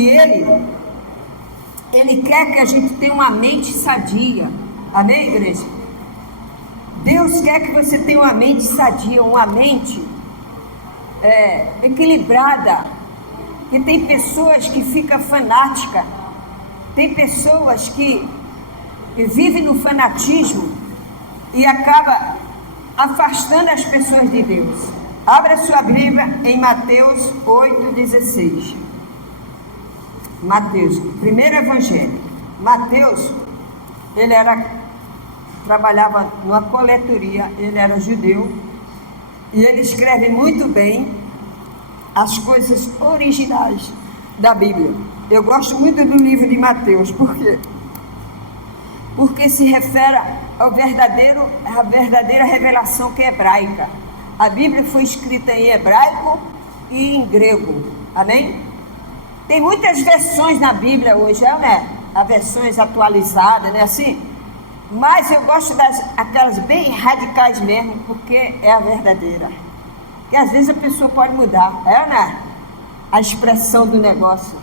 E Ele quer que a gente tenha uma mente sadia. Amém, igreja? Deus quer que você tenha uma mente sadia, uma mente equilibrada. E tem pessoas que ficam fanáticas, tem pessoas que vivem no fanatismo e acaba afastando as pessoas de Deus. Abra sua Bíblia em Mateus 8,16. Mateus, primeiro evangelho. Mateus, ele trabalhava numa coletoria, ele era judeu, e ele escreve muito bem as coisas originais da Bíblia. Eu gosto muito do livro de Mateus. Por quê? Porque se refere à verdadeira revelação que é hebraica. A Bíblia foi escrita em hebraico e em grego. Amém? Tem muitas versões na Bíblia hoje, né? As versões atualizadas, né? Assim. Mas eu gosto aquelas bem radicais mesmo, porque é a verdadeira. E às vezes a pessoa pode mudar, né? A expressão do negócio.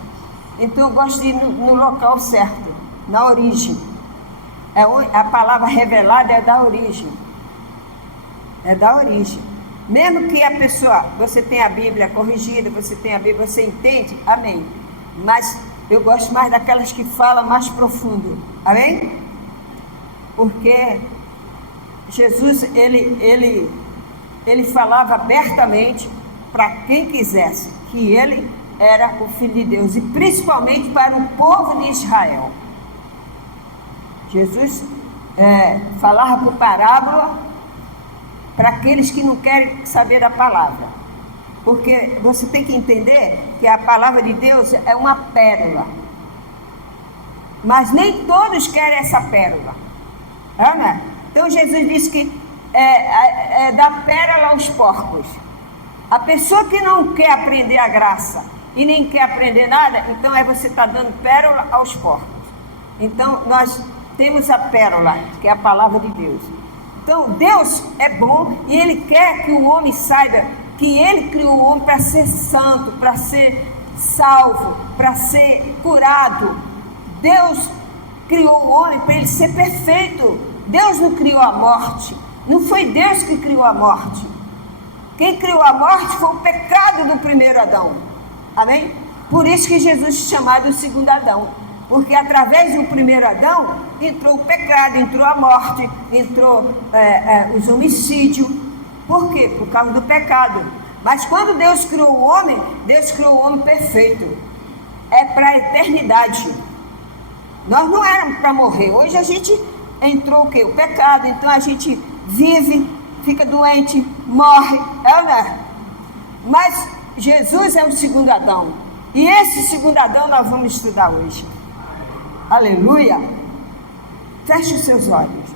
Então eu gosto de ir no local certo, na origem. A palavra revelada é da origem. É da origem. Mesmo que a pessoa, você tenha a Bíblia corrigida, você tenha a Bíblia, você entende, amém. Mas eu gosto mais daquelas que falam mais profundo, amém? Porque Jesus, ele falava abertamente para quem quisesse que ele era o Filho de Deus, e principalmente para o povo de Israel. Jesus falava por parábola para aqueles que não querem saber da palavra, porque você tem que entender que a palavra de Deus é uma pérola, mas nem todos querem essa pérola, né? Então Jesus disse que dá pérola aos porcos. A pessoa que não quer aprender a graça e nem quer aprender nada, então você está dando pérola aos porcos. Então nós temos a pérola, que é a palavra de Deus. Então Deus é bom e Ele quer que o homem saiba que Ele criou o homem para ser santo, para ser salvo, para ser curado. Deus criou o homem para ele ser perfeito. Deus não criou a morte. Não foi Deus que criou a morte. Quem criou a morte foi o pecado do primeiro Adão. Amém? Por isso que Jesus é chamado o segundo Adão. Porque através do primeiro Adão entrou o pecado, entrou a morte, entrou os homicídios. Por quê? Por causa do pecado. Mas quando Deus criou o homem, Deus criou o homem perfeito. É para a eternidade. Nós não éramos para morrer. Hoje a gente entrou o quê? O pecado. Então a gente vive, fica doente, morre. Né? Mas Jesus é o segundo Adão. E esse segundo Adão nós vamos estudar hoje. Aleluia. Feche os seus olhos.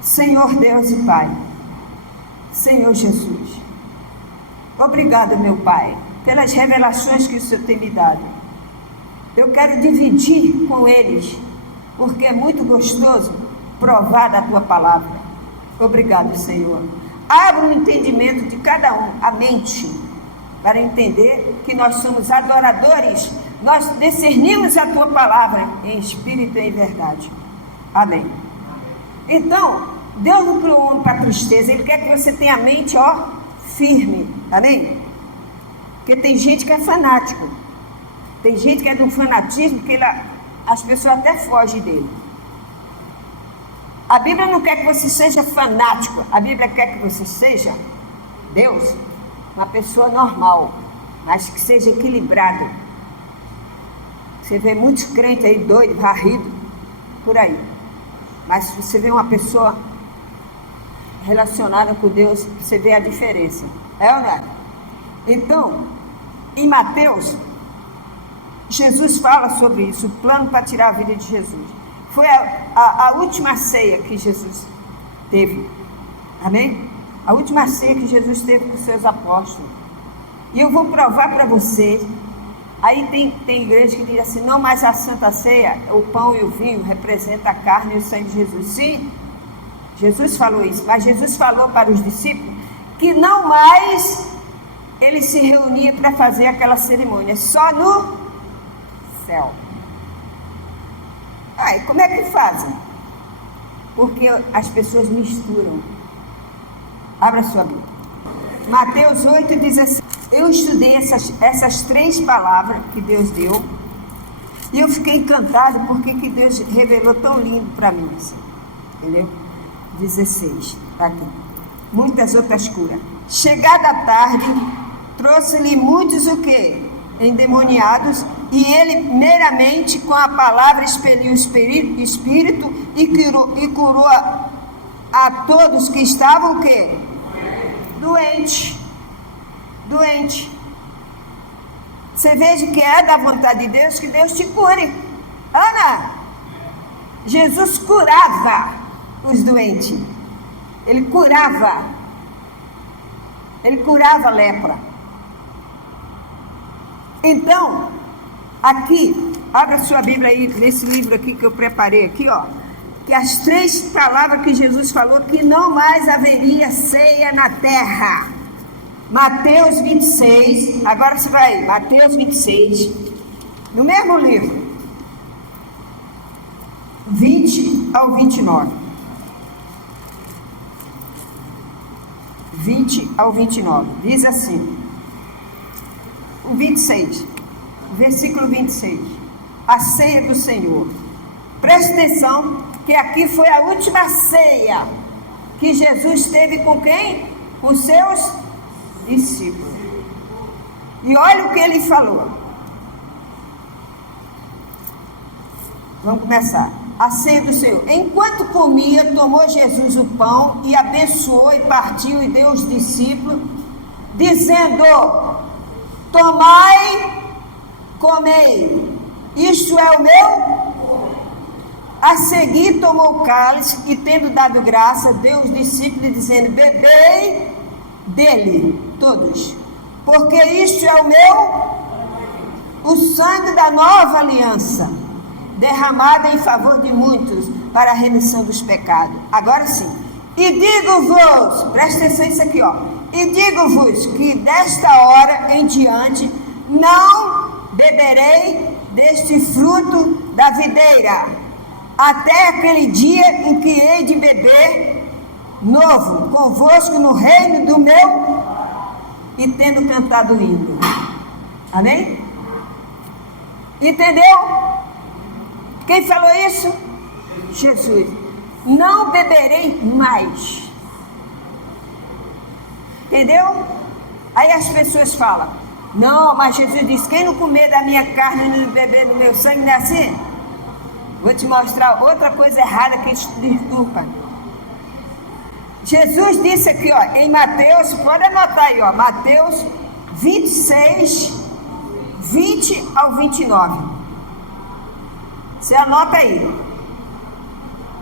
Senhor Deus e Pai, Senhor Jesus, obrigado, meu Pai, pelas revelações que o Senhor tem me dado. Eu quero dividir com eles, porque é muito gostoso provar da Tua palavra. Obrigado, Senhor. Abra o entendimento de cada um, a mente, para entender que nós somos adoradores. Nós discernimos a Tua palavra em espírito e em verdade. Amém. Então, Deus não criou o homem para tristeza. Ele quer que você tenha a mente, firme. Amém? Porque tem gente que é fanático. Tem gente que é de um fanatismo que as pessoas até fogem dele. A Bíblia não quer que você seja fanático. A Bíblia quer que você seja, Deus, uma pessoa normal, mas que seja equilibrado. Você vê muitos crentes aí doidos, varridos, por aí. Mas se você vê uma pessoa relacionada com Deus, você vê a diferença. É ou não é? Então, em Mateus, Jesus fala sobre isso, o plano para tirar a vida de Jesus. Foi a última ceia que Jesus teve. Amém? A última ceia que Jesus teve com os seus apóstolos. E eu vou provar para vocês. Aí tem igreja que diz assim: não, mas a Santa Ceia, o pão e o vinho representam a carne e o sangue de Jesus. Sim, Jesus falou isso, mas Jesus falou para os discípulos que não mais ele se reunia para fazer aquela cerimônia, só no céu. E como é que fazem? Porque as pessoas misturam. Abra sua Bíblia. Mateus 8,16. Eu estudei essas 3 palavras que Deus deu. E eu fiquei encantado porque que Deus revelou tão lindo para mim. Assim, entendeu? 16. Tá aqui. Muitas outras curas. Chegada a tarde, trouxe-lhe muitos o quê? Endemoniados, e ele meramente com a palavra expeliu o espírito e curou a todos que estavam o quê? Doente. Você veja que é da vontade de Deus que Deus te cure. Ana, Jesus curava os doentes. Ele curava a lepra. Então, aqui, abra sua Bíblia aí, nesse livro aqui que eu preparei aqui, ó. Que as 3 palavras que Jesus falou, que não mais haveria ceia na terra. Mateus 26, agora você vai aí, Mateus 26, no mesmo livro, 20 ao 29. 20 ao 29, diz assim, o 26, versículo 26, a ceia do Senhor. Preste atenção, que aqui foi a última ceia que Jesus teve com quem? Com seus discípulos. E olha o que ele falou. Vamos começar. A ceia do Senhor. Enquanto comia, tomou Jesus o pão e abençoou e partiu e deu aos discípulos, dizendo: tomai, comei, isto é o meu. A seguir tomou o cálice e, tendo dado graça, deu aos discípulos, dizendo: bebei dele, todos, porque isto é o sangue da nova aliança, derramada em favor de muitos para a remissão dos pecados. Agora sim. E digo-vos, presta atenção nisso aqui, ó. E digo-vos que desta hora em diante não beberei deste fruto da videira, até aquele dia em que hei de beber novo convosco no reino do meu, e tendo cantado o hino. Amém? Entendeu? Quem falou isso? Jesus. Não beberei mais. Entendeu? Aí as pessoas falam: não, mas Jesus disse: quem não comer da minha carne e não beber do meu sangue, não é assim? Vou te mostrar outra coisa errada que desculpa. Jesus disse aqui, ó, em Mateus, pode anotar aí, ó, Mateus 26, 20 ao 29. Você anota aí.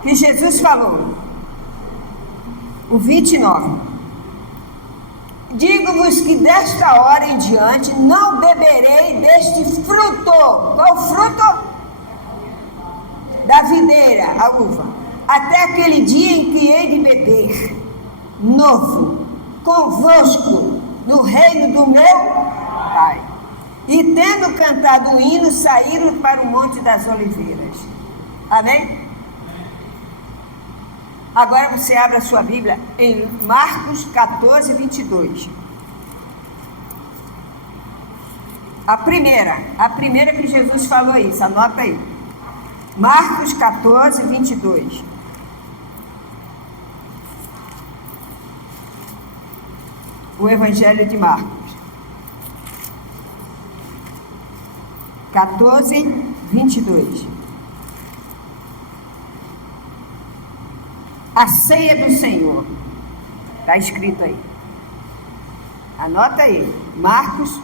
Que Jesus falou. O 29. Digo-vos que desta hora em diante não beberei deste fruto. Qual fruto? Da videira, a uva, até aquele dia em que hei de beber novo convosco no reino do meu Pai. E tendo cantado o hino, saíram para o Monte das Oliveiras. Amém? Agora você abre a sua Bíblia em Marcos 14, 22. A primeira que Jesus falou isso, anota aí. Marcos 14, 22. O Evangelho de Marcos. 14, 22. A ceia do Senhor. Está escrito aí. Anota aí. Marcos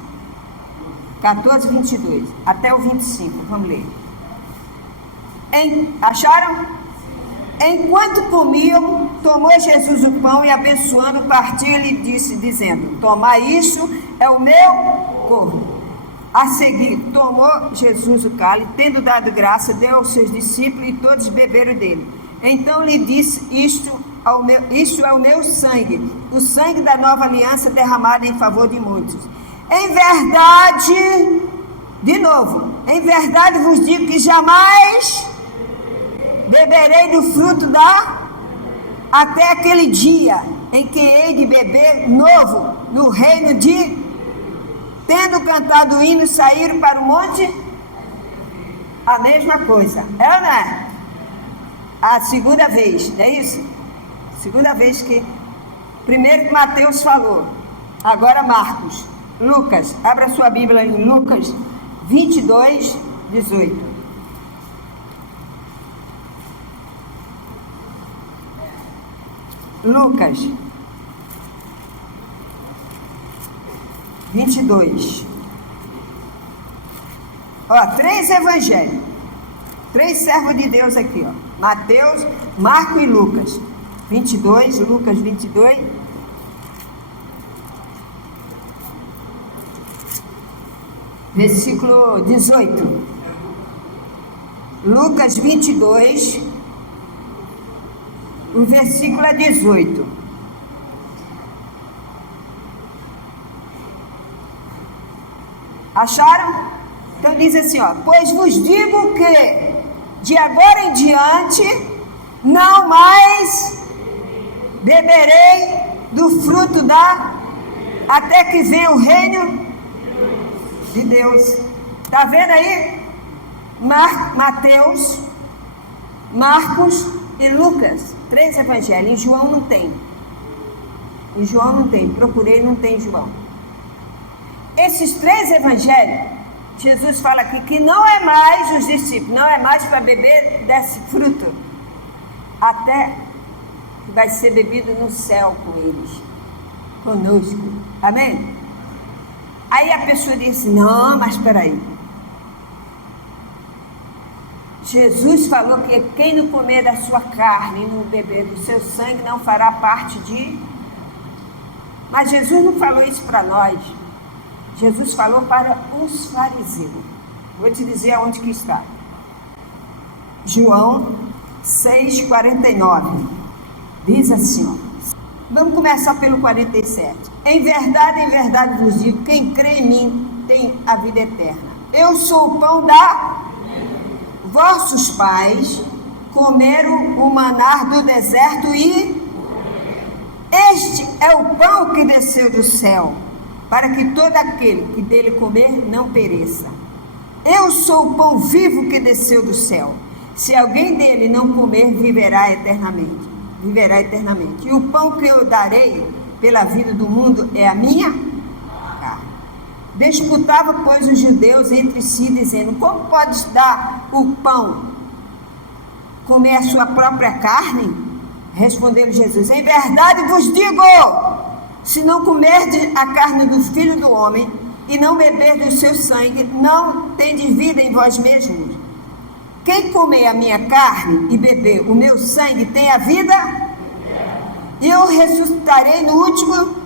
14, 22. Até o 25. Vamos ler. Acharam? Enquanto comiam, tomou Jesus o pão e, abençoando, partiu e lhe disse, dizendo: tomai isso, é o meu corpo. A seguir, tomou Jesus o cálice, tendo dado graça, deu aos seus discípulos, e todos beberam dele. Então lhe disse: isto é o meu sangue, o sangue da nova aliança, derramado em favor de muitos. Em verdade, de novo, Em verdade vos digo que jamais beberei do fruto até aquele dia em que hei de beber novo no reino de... Tendo cantado o hino, saíram para o monte. A mesma coisa. É ou não é? A segunda vez, não é isso? Segunda vez que... Primeiro que Mateus falou. Agora Marcos. Lucas. Abra sua Bíblia em Lucas 22, 18. Lucas 22. Ó, 3 evangelhos. 3 servos de Deus aqui, ó. Mateus, Marcos e Lucas. 22, Lucas 22. Versículo 18. Lucas 22. O versículo é 18. Acharam? Então diz assim, ó. Pois vos digo que de agora em diante não mais beberei do fruto até que venha o reino de Deus. Está vendo aí? Mateus, Marcos e Lucas. 3 evangelhos. Em João não tem. Em João não tem. Procurei, não tem João. Esses 3 evangelhos, Jesus fala aqui que não é mais os discípulos, não é mais para beber desse fruto, até que vai ser bebido no céu com eles, conosco. Amém? Aí a pessoa diz, não, mas espera aí. Jesus falou que quem não comer da sua carne e não beber do seu sangue não fará parte de... Mas Jesus não falou isso para nós. Jesus falou para os fariseus. Vou te dizer aonde que está. João 6,49. Diz assim, ó. Vamos começar pelo 47. Em verdade vos digo, quem crê em mim tem a vida eterna. Eu sou o pão Vossos pais comeram o maná do deserto e este é o pão que desceu do céu, para que todo aquele que dele comer não pereça. Eu sou o pão vivo que desceu do céu. Se alguém dele não comer, viverá eternamente. Viverá eternamente. E o pão que eu darei pela vida do mundo é a minha carne. Disputava, pois, os judeus entre si, dizendo, como podes dar o pão, comer a sua própria carne? Respondeu Jesus, em verdade vos digo, se não comerdes a carne do Filho do Homem e não beberdes do seu sangue, não tendes vida em vós mesmos. Quem comer a minha carne e beber o meu sangue tem a vida, e eu ressuscitarei no último.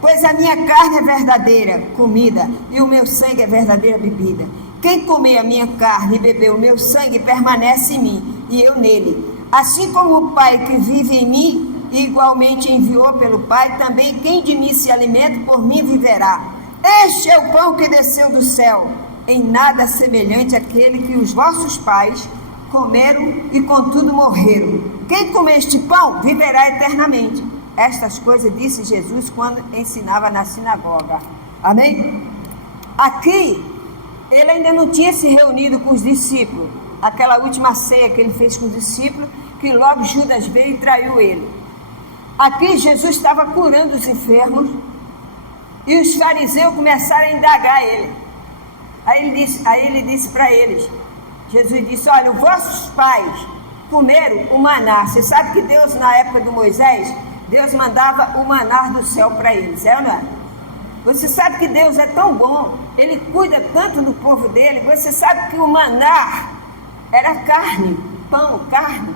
Pois a minha carne é verdadeira comida e o meu sangue é verdadeira bebida. Quem comer a minha carne e beber o meu sangue permanece em mim e eu nele. Assim como o Pai que vive em mim e igualmente enviou pelo Pai, também quem de mim se alimenta por mim viverá. Este é o pão que desceu do céu, em nada semelhante àquele que os vossos pais comeram e contudo morreram. Quem comer este pão viverá eternamente. Estas coisas disse Jesus quando ensinava na sinagoga. Amém? Aqui, ele ainda não tinha se reunido com os discípulos. Aquela última ceia que ele fez com os discípulos, que logo Judas veio e traiu ele. Aqui Jesus estava curando os enfermos e os fariseus começaram a indagar ele. Aí ele disse para eles, Jesus disse, olha, os vossos pais comeram o maná. Você sabe que Deus, na época de Moisés, Deus mandava o maná do céu para eles, é ou não é? Você sabe que Deus é tão bom, Ele cuida tanto do povo dele. Você sabe que o maná era carne, pão, carne.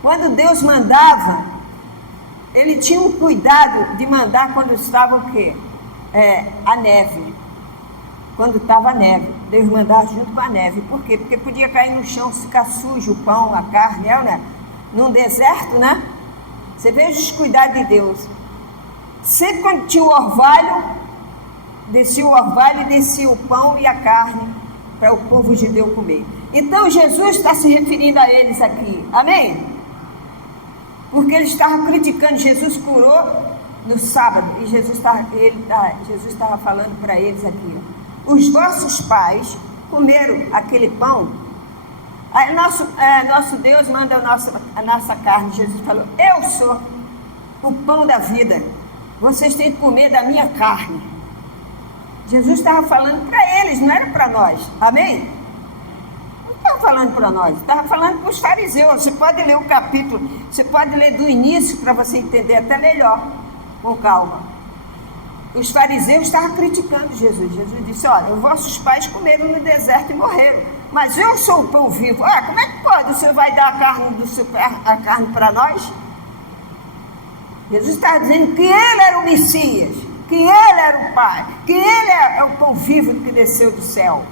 Quando Deus mandava, Ele tinha um cuidado de mandar quando estava o quê? A neve. Quando estava a neve, Deus mandava junto com a neve. Por quê? Porque podia cair no chão, ficar sujo o pão, a carne, é ou não é? Num deserto, né? Você veja os cuidados de Deus. Sempre quando tinha o orvalho, descia o orvalho e descia o pão e a carne. para o povo judeu comer. Então Jesus está se referindo a eles aqui, amém? Porque eles estavam criticando, Jesus curou no sábado, e Jesus estava falando para eles aqui, os vossos pais comeram aquele pão, aí nosso Deus manda a nossa carne, Jesus falou, eu sou o pão da vida, vocês têm que comer da minha carne. Jesus estava falando para eles, não era para nós, amém? Não estava falando para nós, estava falando para os fariseus. Você pode ler o capítulo, você pode ler do início para você entender até melhor, com calma. Os fariseus estavam criticando Jesus. Jesus disse, olha, os vossos pais comeram no deserto e morreram, mas eu sou o pão vivo. Como é que pode? O Senhor vai dar a carne para nós? Jesus estava dizendo que Ele era o Messias, que Ele era o Pai, que Ele é o pão vivo que desceu do céu.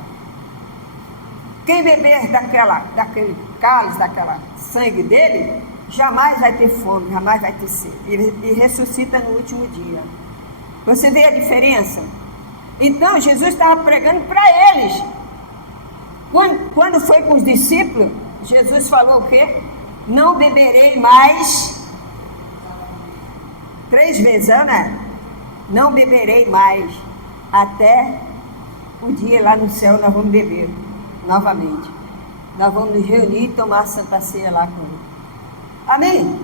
Quem beber daquele cálice, daquela sangue dele, jamais vai ter fome, jamais vai ter sede, e ressuscita no último dia. Você vê a diferença? Então Jesus estava pregando para eles. Quando foi com os discípulos, Jesus falou o quê? Não beberei mais, 3 vezes, né? Não beberei mais, até o dia lá no céu nós vamos beber novamente. Nós vamos nos reunir e tomar a Santa Ceia lá com Ele. Amém?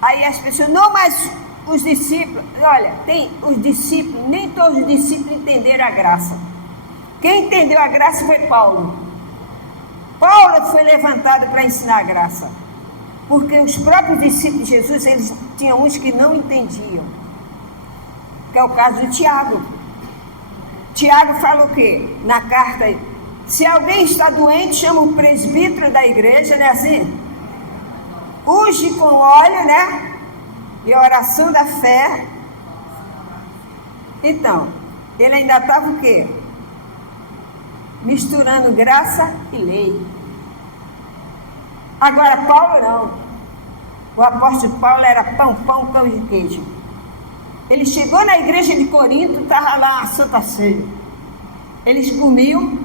Aí as pessoas, não, mas os discípulos, olha, tem os discípulos, nem todos os discípulos entenderam a graça. Quem entendeu a graça foi Paulo. Paulo foi levantado para ensinar a graça. Porque os próprios discípulos de Jesus, eles tinham uns que não entendiam. Que é o caso de Tiago. Tiago fala o quê? Na carta, se alguém está doente, chama o presbítero da igreja, né, assim? Unge com óleo, né? E a oração da fé. Então, ele ainda estava o quê? Misturando graça e lei. Agora, Paulo não. O apóstolo Paulo era pão de queijo. Ele chegou na igreja de Corinto, estava lá a Santa Ceia. Eles comiam,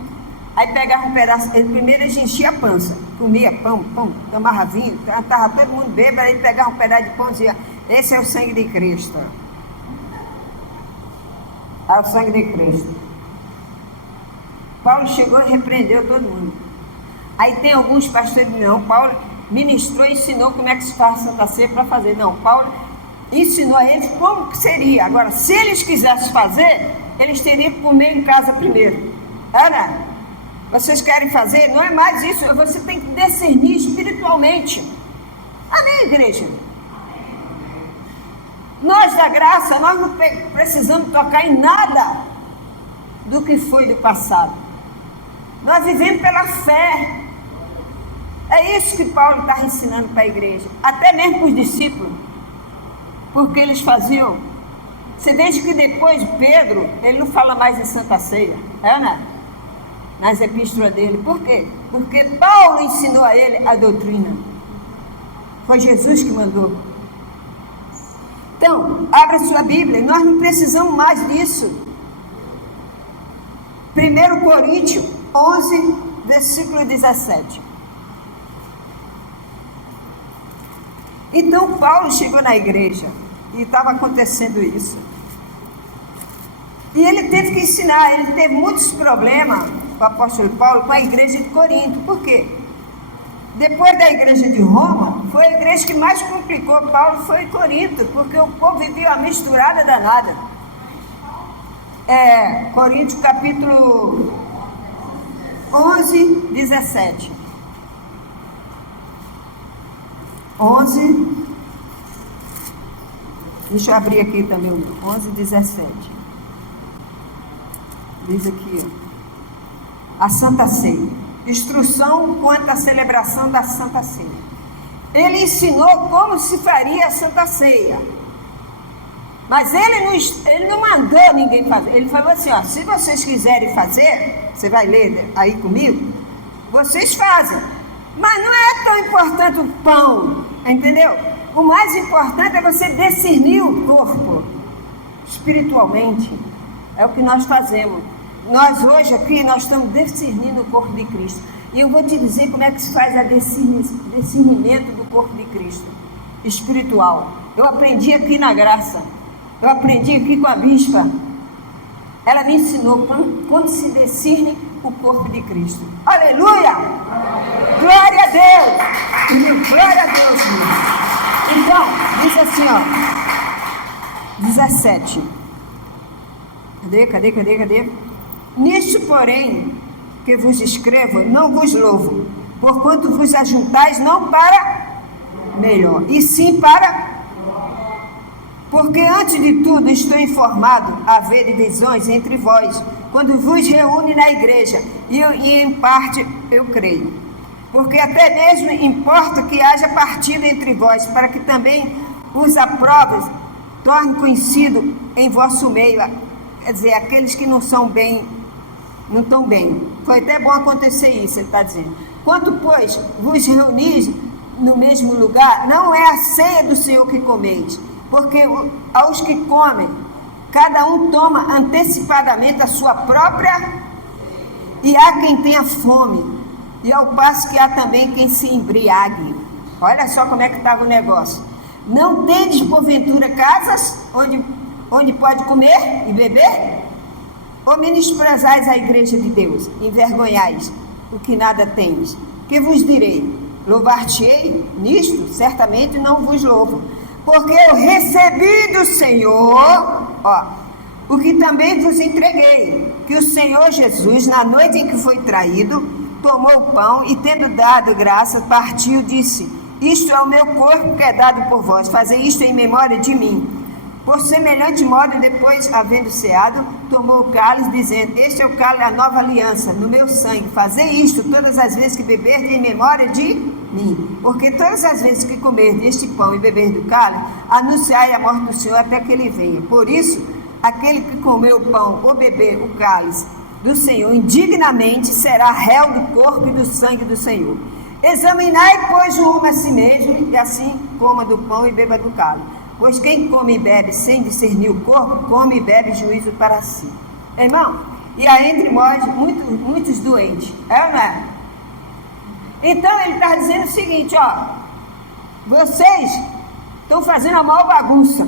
aí pegavam um pedaço, primeiro eles enchiam a pança, comia pão, tomava vinho, estava todo mundo bêbado, aí pegava um pedaço de pão e dizia, esse é o sangue de Cristo. É o sangue de Cristo. Paulo chegou e repreendeu todo mundo. Aí tem alguns pastores que não, Paulo ministrou e ensinou como é que se faz a Santa Ceia para fazer. Não, Paulo ensinou a eles como que seria. Agora, se eles quisessem fazer, eles teriam que comer em casa primeiro. Ana, vocês querem fazer? Não é mais isso, você tem que discernir espiritualmente. Amém, igreja? Nós da graça, nós não precisamos tocar em nada do que foi do passado. Nós vivemos pela fé. É isso que Paulo está ensinando para a igreja, até mesmo para os discípulos, porque eles faziam. Você veja que depois Pedro, ele não fala mais em Santa Ceia, né? Nas epístolas dele. Por quê? Porque Paulo ensinou a ele a doutrina. Foi Jesus que mandou. Então, abra sua Bíblia, nós não precisamos mais disso. 1 Coríntios 11, versículo 17. Então Paulo chegou na igreja e estava acontecendo isso. E ele teve que ensinar, ele teve muitos problemas, o apóstolo Paulo, com a igreja de Corinto. Por quê? Depois da igreja de Roma, foi a igreja que mais complicou Paulo, foi Corinto, porque o povo vivia uma misturada danada. Coríntios capítulo 11, 17. 11, deixa eu abrir aqui também o meu, 11, 17. Diz aqui, ó, a Santa Ceia. Instrução quanto à celebração da Santa Ceia. Ele ensinou como se faria a Santa Ceia. Mas ele não mandou ninguém fazer. Ele falou assim, ó, se vocês quiserem fazer, você vai ler aí comigo, vocês fazem. Mas não é tão importante o pão, entendeu? O mais importante é você discernir o corpo espiritualmente. É o que nós fazemos. nós hoje aqui, nós estamos discernindo o corpo de Cristo. E eu vou te dizer como é que se faz a discernimento do corpo de Cristo, espiritual. Eu aprendi aqui na graça. Eu aprendi aqui com a bispa. Ela me ensinou como se discerne o corpo de Cristo. Aleluia! Glória a Deus! Glória a Deus, meu. Então, diz assim, ó. 17. Cadê? Nisto, porém, que vos escrevo, não vos louvo, porquanto vos ajuntais não para melhor, e sim para... Porque antes de tudo estou informado a haver divisões entre vós, quando vos reúne na igreja, e em parte eu creio. Porque até mesmo importa que haja partido entre vós, para que também os aprovas torne conhecido em vosso meio, quer dizer, aqueles que não estão bem. Foi até bom acontecer isso, ele está dizendo. Quanto, pois, vos reunis no mesmo lugar, não é a ceia do Senhor que comeis, porque aos que comem, cada um toma antecipadamente a sua própria, e há quem tenha fome, e ao passo que há também quem se embriague. Olha só como é que estava o negócio. Não tendes, porventura, casas onde pode comer e beber? Ou menosprezais a igreja de Deus, envergonhais o que nada tens? Que vos direi? Louvar-te-ei nisto? Certamente não vos louvo, porque eu recebi do Senhor, o que também vos entreguei, que o Senhor Jesus, na noite em que foi traído, tomou o pão e, tendo dado graças, partiu e disse: isto é o meu corpo que é dado por vós, fazei isto em memória de mim. Por semelhante modo, depois, havendo ceado, tomou o cálice, dizendo: este é o cálice da nova aliança, no meu sangue. Fazei isto todas as vezes que beberdes em memória de mim. Porque todas as vezes que comerdes este pão e beberdes do cálice, anunciai a morte do Senhor até que ele venha. Por isso, aquele que comer o pão ou beber o cálice do Senhor indignamente será réu do corpo e do sangue do Senhor. Examinai, pois, o homem a si mesmo, e assim coma do pão e beba do cálice. Pois quem come e bebe sem discernir o corpo, come e bebe juízo para si. Irmão, e há entre nós muitos doentes, é ou não é? Então ele está dizendo o seguinte, vocês estão fazendo a maior bagunça.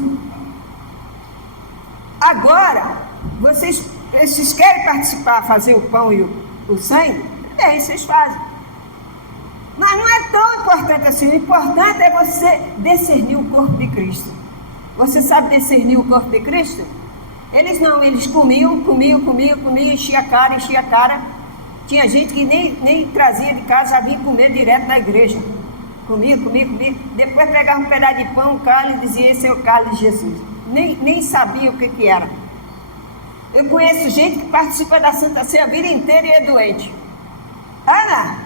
Agora, vocês querem participar, fazer o pão e o sangue? Bem, vocês fazem. Mas não é tão importante assim. O importante é você discernir o corpo de Cristo. Você sabe discernir o corpo de Cristo? Eles comiam, enchia a cara. Tinha gente que nem trazia de casa, já vinha comer direto da igreja. Comia. Depois pegava um pedaço de pão, um cálice, e dizia: esse é o cálice de Jesus. Nem sabia o que era. Eu conheço gente que participa da Santa Ceia a vida inteira e é doente. Ana,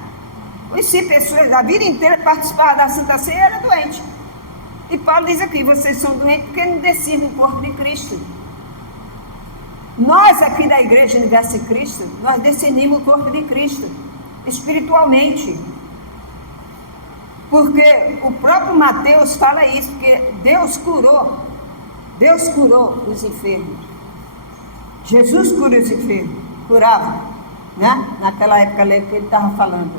conheci pessoas a vida inteira participavam da Santa Ceia e era doente. E Paulo diz aqui: vocês são doentes porque não discernem o corpo de Cristo. Nós aqui da Igreja Universo em Cristo, nós discernimos o corpo de Cristo espiritualmente. Porque o próprio Mateus fala isso, porque Deus curou os enfermos. Jesus cura os enfermos, curava, né? Naquela época que ele estava falando.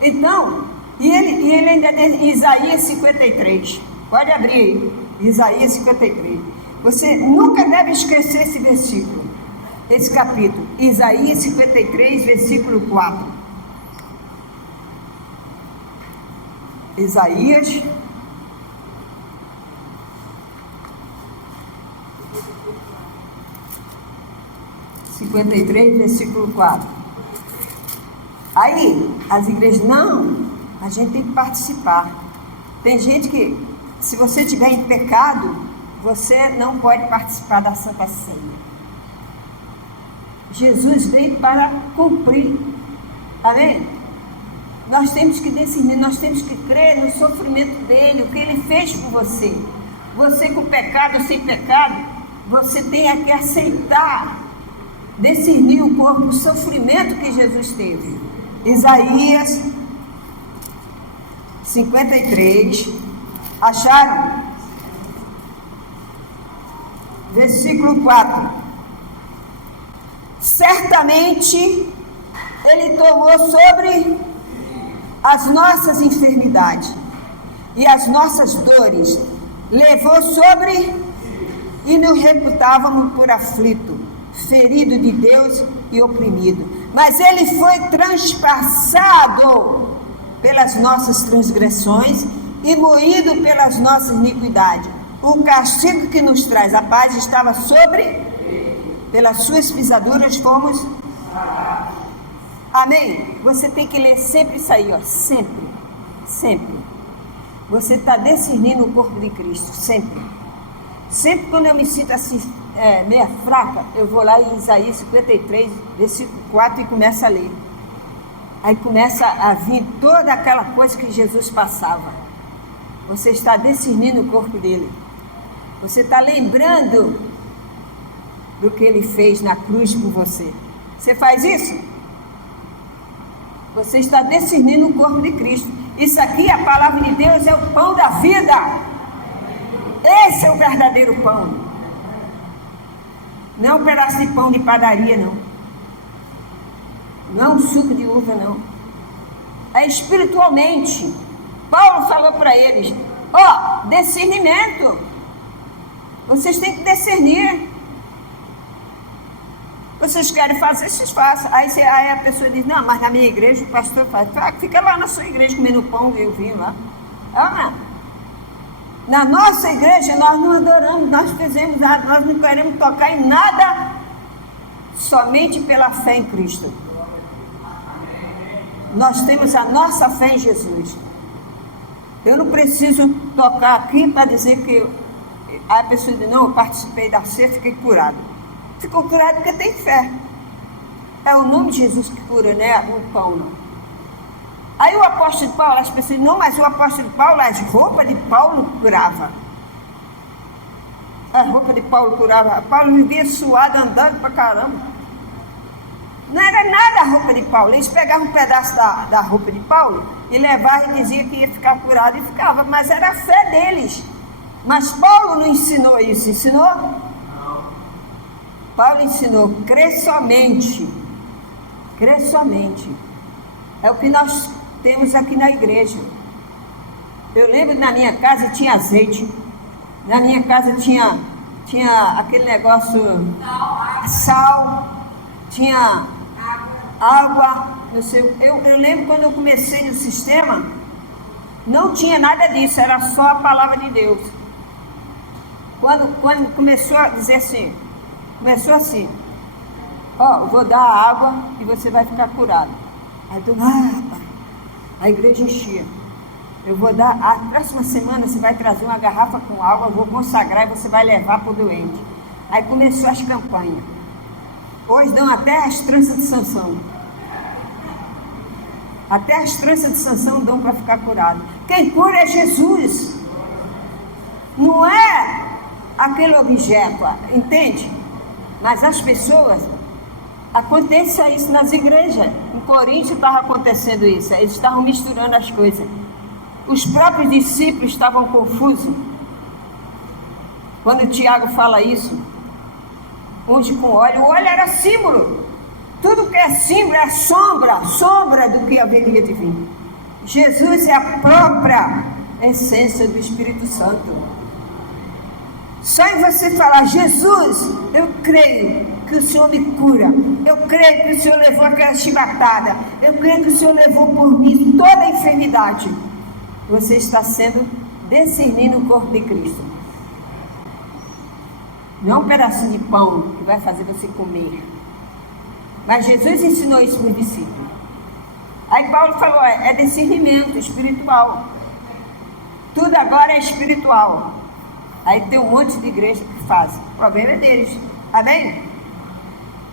Então, e ele ainda tem Isaías 53. Pode abrir aí, Isaías 53. Você nunca deve esquecer esse versículo, esse capítulo. Isaías 53, versículo 4. Isaías 53, versículo 4. Aí, as igrejas, não, a gente tem que participar. Tem gente que, se você estiver em pecado, você não pode participar da Santa Ceia. Jesus veio para cumprir. Amém? Nós temos que decidir, nós temos que crer no sofrimento dele, o que ele fez por você. Você com pecado ou sem pecado, você tem que aceitar, discernir o corpo, o sofrimento que Jesus teve. Isaías 53, acharam? Versículo 4. Certamente Ele tomou sobre as nossas enfermidades e as nossas dores, levou sobre e nos reputávamos por aflito, ferido de Deus e oprimido. Mas Ele foi transpassado pelas nossas transgressões e moído pelas nossas iniquidades. O castigo que nos traz a paz estava sobre, pelas suas pisaduras fomos. Amém? Você tem que ler sempre isso aí, ó, sempre, sempre. Você está discernindo o corpo de Cristo, sempre. Sempre quando eu me sinto assim, meia fraca, eu vou lá em Isaías 53, versículo 4 e começo a ler. Aí começa a vir toda aquela coisa que Jesus passava. Você está discernindo o corpo dele. Você está lembrando do que ele fez na cruz por você. Você faz isso? Você está discernindo o corpo de Cristo. Isso aqui, a palavra de Deus, é o pão da vida. Esse é o verdadeiro pão. Não é um pedaço de pão de padaria, não. Não é um suco de uva, não. É espiritualmente. Paulo falou para eles, discernimento. Vocês têm que discernir. Vocês querem fazer, vocês façam. Aí a pessoa diz, não, mas na minha igreja o pastor faz. Fica lá na sua igreja comendo pão e o vinho lá. Na nossa igreja nós não adoramos, nós não queremos tocar em nada, somente pela fé em Cristo. Nós temos a nossa fé em Jesus. Eu não preciso tocar aqui para dizer que a pessoa diz, não, eu participei da ceia, fiquei curado. Ficou curado porque tem fé. É o nome de Jesus que cura, né? O pão não. Aí o apóstolo Paulo, as pessoas dizem, não, mas o apóstolo Paulo, as roupas de Paulo curava. As roupas de Paulo curava. Paulo vivia suado, andando pra caramba. Não era nada a roupa de Paulo. Eles pegavam um pedaço da roupa de Paulo e levavam e diziam que ia ficar curado e ficava. Mas era a fé deles. Mas Paulo não ensinou isso. Ensinou? Paulo ensinou, crê somente. Crê somente. É o que nós temos aqui na igreja. Eu lembro que na minha casa tinha azeite. Na minha casa tinha aquele negócio, sal, tinha água, não sei. Eu lembro quando eu comecei no sistema, não tinha nada disso, era só a palavra de Deus. Quando começou a dizer assim, começou assim, eu vou dar água e você vai ficar curado. Aí eu a igreja enchia. Eu vou dar, a próxima semana você vai trazer uma garrafa com água, eu vou consagrar e você vai levar para o doente. Aí começou as campanhas. Hoje dão até as tranças de Sansão. Até as tranças de Sansão dão para ficar curado. Quem cura é Jesus. Não é aquele objeto, entende? Mas as pessoas, aconteça isso nas igrejas. Em Coríntios estava acontecendo isso. Eles estavam misturando as coisas. Os próprios discípulos estavam confusos. Quando o Tiago fala isso, unge com óleo. O óleo era símbolo. Tudo que é símbolo é sombra do que haveria de vir. Jesus é a própria essência do Espírito Santo. Só em você falar, Jesus, eu creio que o Senhor me cura. Eu creio que o Senhor levou aquela chibatada. Eu creio que o Senhor levou por mim toda a enfermidade. Você está sendo discernindo o corpo de Cristo. Não é um pedacinho de pão que vai fazer você comer. Mas Jesus ensinou isso para os discípulos. Aí Paulo falou, é discernimento espiritual. Tudo agora é espiritual. Aí tem um monte de igreja que faz. O problema é deles. Amém?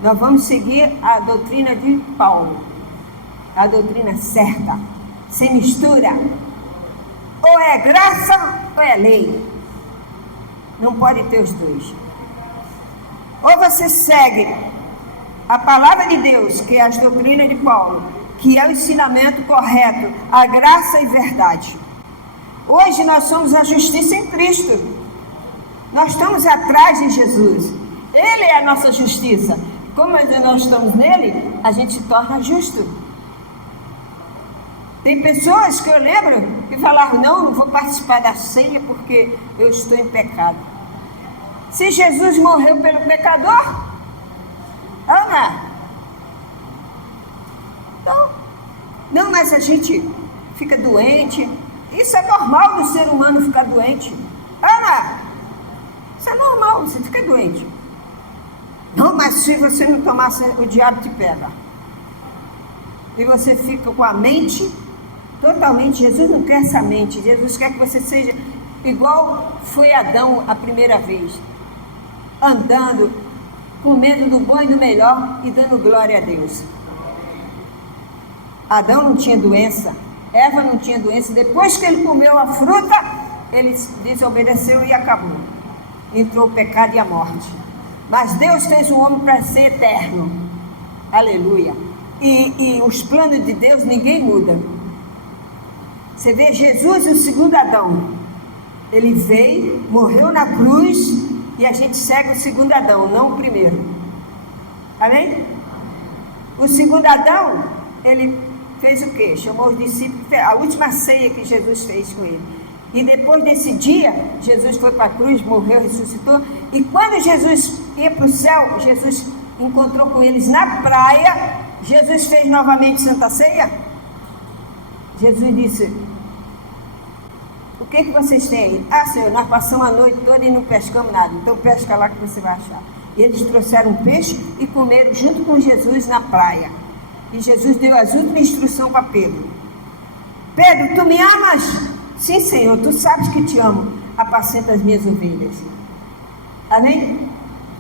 Nós vamos seguir a doutrina de Paulo. A doutrina certa. Sem mistura. Ou é graça ou é lei. Não pode ter os dois. Ou você segue a palavra de Deus, que é as doutrinas de Paulo, que é o ensinamento correto, a graça e verdade. Hoje nós somos a justiça em Cristo. Nós estamos atrás de Jesus. Ele é a nossa justiça. como nós estamos nele, a gente se torna justo. Tem pessoas que eu lembro que falavam, não vou participar da ceia porque eu estou em pecado. Se Jesus morreu pelo pecador, Ana, então, não, mas a gente fica doente. Isso é normal do ser humano ficar doente. Ana, isso é normal, você fica doente. Não, mas se você não tomar, o diabo te pega. E você fica com a mente totalmente. Jesus não quer essa mente. Jesus quer que você seja igual foi Adão a primeira vez. Andando, comendo do bom e do melhor e dando glória a Deus. Adão não tinha doença. Eva não tinha doença. Depois que ele comeu a fruta, ele desobedeceu e acabou. Entrou o pecado e a morte. Mas Deus fez o homem para ser eterno. Aleluia. E os planos de Deus ninguém muda. Você vê Jesus, o segundo Adão. Ele veio, morreu na cruz e a gente segue o segundo Adão, não o primeiro. Amém? O segundo Adão, ele fez o quê? Chamou os discípulos, a última ceia que Jesus fez com ele. E depois desse dia, Jesus foi para a cruz, morreu, ressuscitou. E quando Jesus ia para o céu, Jesus encontrou com eles na praia. Jesus fez novamente Santa Ceia. Jesus disse, o que vocês têm aí? Ah, Senhor, nós passamos a noite toda e não pescamos nada. Então pesca lá que você vai achar. E eles trouxeram um peixe e comeram junto com Jesus na praia. E Jesus deu as últimas instruções para Pedro. Pedro, tu me amas? Sim, Senhor, tu sabes que te amo. Apacenta as minhas ovelhas. Amém?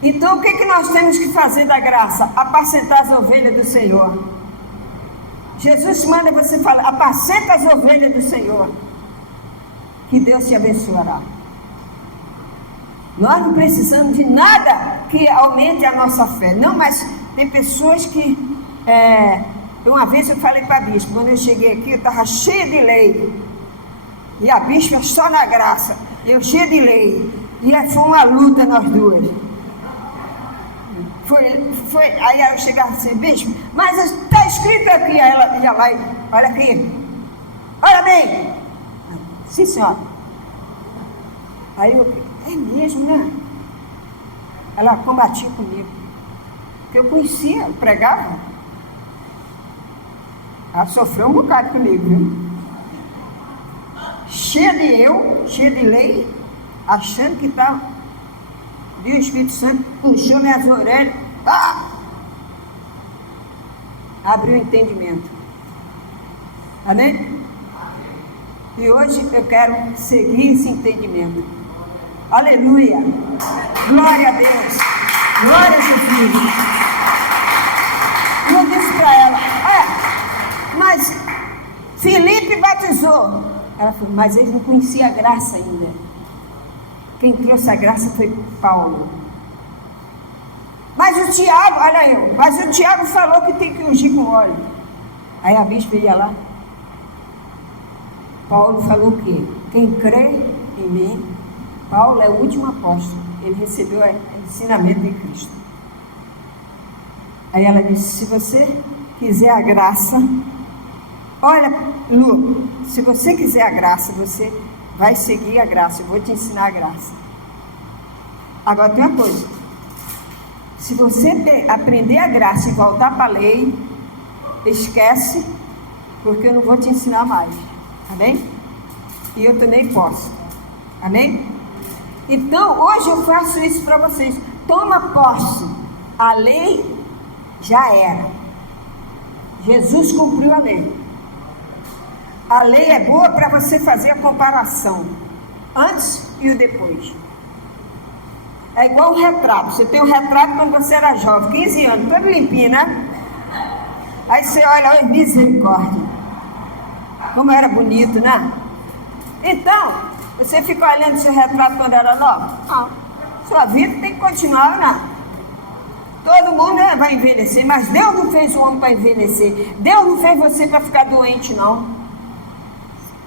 Então o que nós temos que fazer da graça? Apacentar as ovelhas do Senhor. Jesus manda você falar, apacenta as ovelhas do Senhor. Que Deus te abençoará. Nós não precisamos de nada que aumente a nossa fé. Não, mas tem pessoas que... uma vez eu falei para a bispa, quando eu cheguei aqui, eu estava cheia de lei. E a bispa só na graça. Eu cheia de lei. E foi uma luta nós duas. Aí eu chegava assim, bispo, mas está escrito aqui. Aí ela ia lá e, olha aqui. Olha bem. Sim, senhora. Aí eu, é mesmo, né? Ela combatia comigo. Porque eu conhecia, eu pregava. Ela sofreu um bocado comigo, viu? Cheia de lei, achando que estava. Viu o Espírito Santo, puxou minhas orelhas. Abriu o entendimento. Amém? E hoje eu quero seguir esse entendimento. Aleluia! Glória a Deus! Glória a Jesus! E eu disse para ela, mas Filipe batizou. Ela falou, mas ele não conhecia a graça ainda. Quem trouxe a graça foi Paulo. Mas o Tiago, mas o Tiago falou que tem que ungir com óleo. Aí a bispa ia lá. Paulo falou o quê? Quem crê em mim, Paulo é o último apóstolo. Ele recebeu o ensinamento de Cristo. Aí ela disse, se você quiser a graça, olha, Lu, se você quiser a graça, você vai seguir a graça, eu vou te ensinar a graça. Agora tem uma coisa, se você aprender a graça e voltar para a lei, esquece, porque eu não vou te ensinar mais. Amém? E eu também posso. Amém? Então, hoje eu faço isso para vocês. Toma posse. A lei já era. Jesus cumpriu a lei. A lei é boa para você fazer a comparação. Antes e o depois. É igual um retrato. Você tem um retrato quando você era jovem, 15 anos, todo limpinho, né? Aí você olha, oi, misericórdia. Como era bonito, né? Então, você fica olhando seu retrato quando era novo? Não. Sua vida tem que continuar, né? Todo mundo vai envelhecer, mas Deus não fez o homem para envelhecer. Deus não fez você para ficar doente, não.